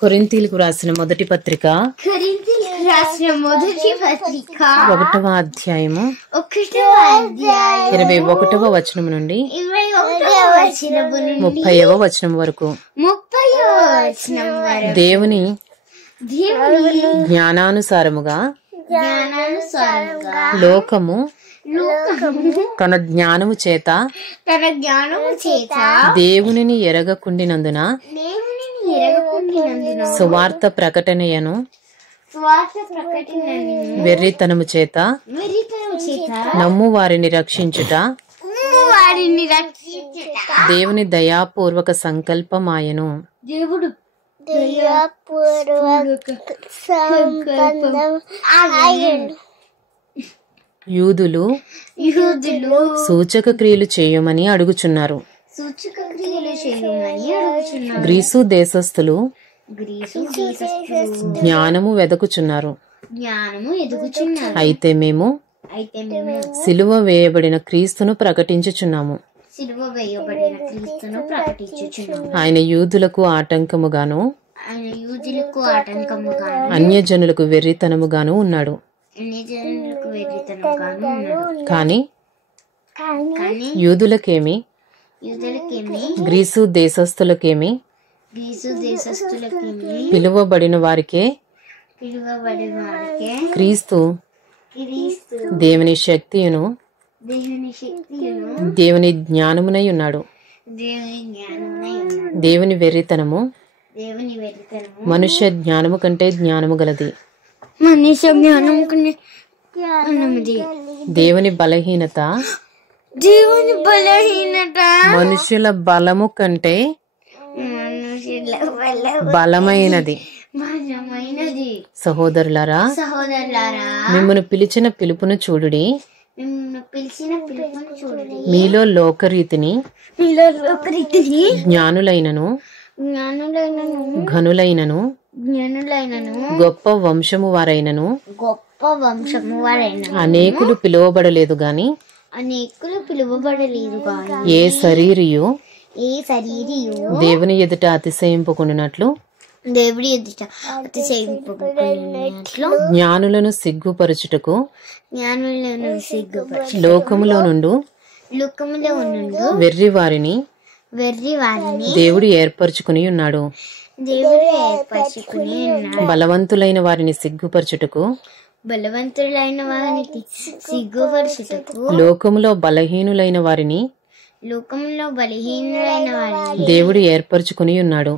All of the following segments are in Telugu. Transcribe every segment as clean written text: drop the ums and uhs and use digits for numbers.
కొరింథీయులకు రాసిన మొదటి పత్రిక 1వ అధ్యాయము 21వ వచనం నుండి 30వ వచనం వరకు దేవుని జ్ఞానానుసారముగా లోకము తన జ్ఞానము చేత దేవునిని ఎరగకుండినందున సువార్త ప్రకటనయను వెర్రితనము చేత నమ్ము వారిని రక్షించుట దేవుని దయాపూర్వక సంకల్పమాయను. యూదులు సూచక క్రియలు చేయమని అడుగుచున్నారు. గ్రీసు దేశస్థులు జ్ఞానము వెదకుచున్నారు. అయితే మేము సిలువ వేయబడిన క్రీస్తును ప్రకటించుచున్నాము. ఆయన యూదులకు ఆటంకముగాను అన్యజనులకు వెర్రితనముగాను ఉన్నాడు. కాని యూదులకేమి గ్రీసు దేశస్థులకేమి పిలువబడిన వారికే క్రీస్తు దేవుని శక్తియును దేవుని జ్ఞానమునై ఉన్నాడు. దేవుని వెర్రితనము మనుష్య జ్ఞానము కంటే జ్ఞానము గలది. దేవుని బలహీనత మనుషుల బలము కంటే బలమైనది. సహోదరులారా, మిమ్మల్ని పిలిచిన పిలుపును చూడుడి. మీలో లోకరీతిని జ్ఞానులైనను ఘనులైనను గొప్ప వంశము వారైనను అనేకులు పిలువబడలేదు గాని ఏ శరీరియు దేవుని ఎదుట అతిశయింపుకున్నట్లు జ్ఞానులను సిగ్గుపరచుటకు లోకములో నుండు వెర్రి వారిని దేవుడు ఏర్పరచుకుని ఉన్నాడు. బలవంతులైన వారిని సిగ్గుపరచుటకు లోకములో బలహీనులైన వారిని దేవుడు ఏర్పరచుకుని ఉన్నాడు.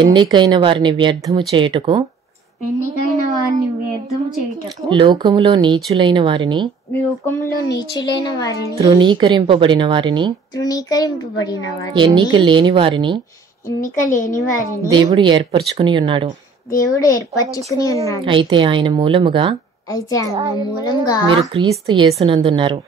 ఎన్నికైన వారిని వ్యర్థము చేయుటకు లోకములో నీచులైన వారిని తృణీకరింపబడిన వారిని ఎన్నిక లేని వారిని దేవుడు ఏర్పరచుకుని ఉన్నాడు. అయితే ఆయన మూలముగా మీరు క్రీస్తు యేసునందున్నారు.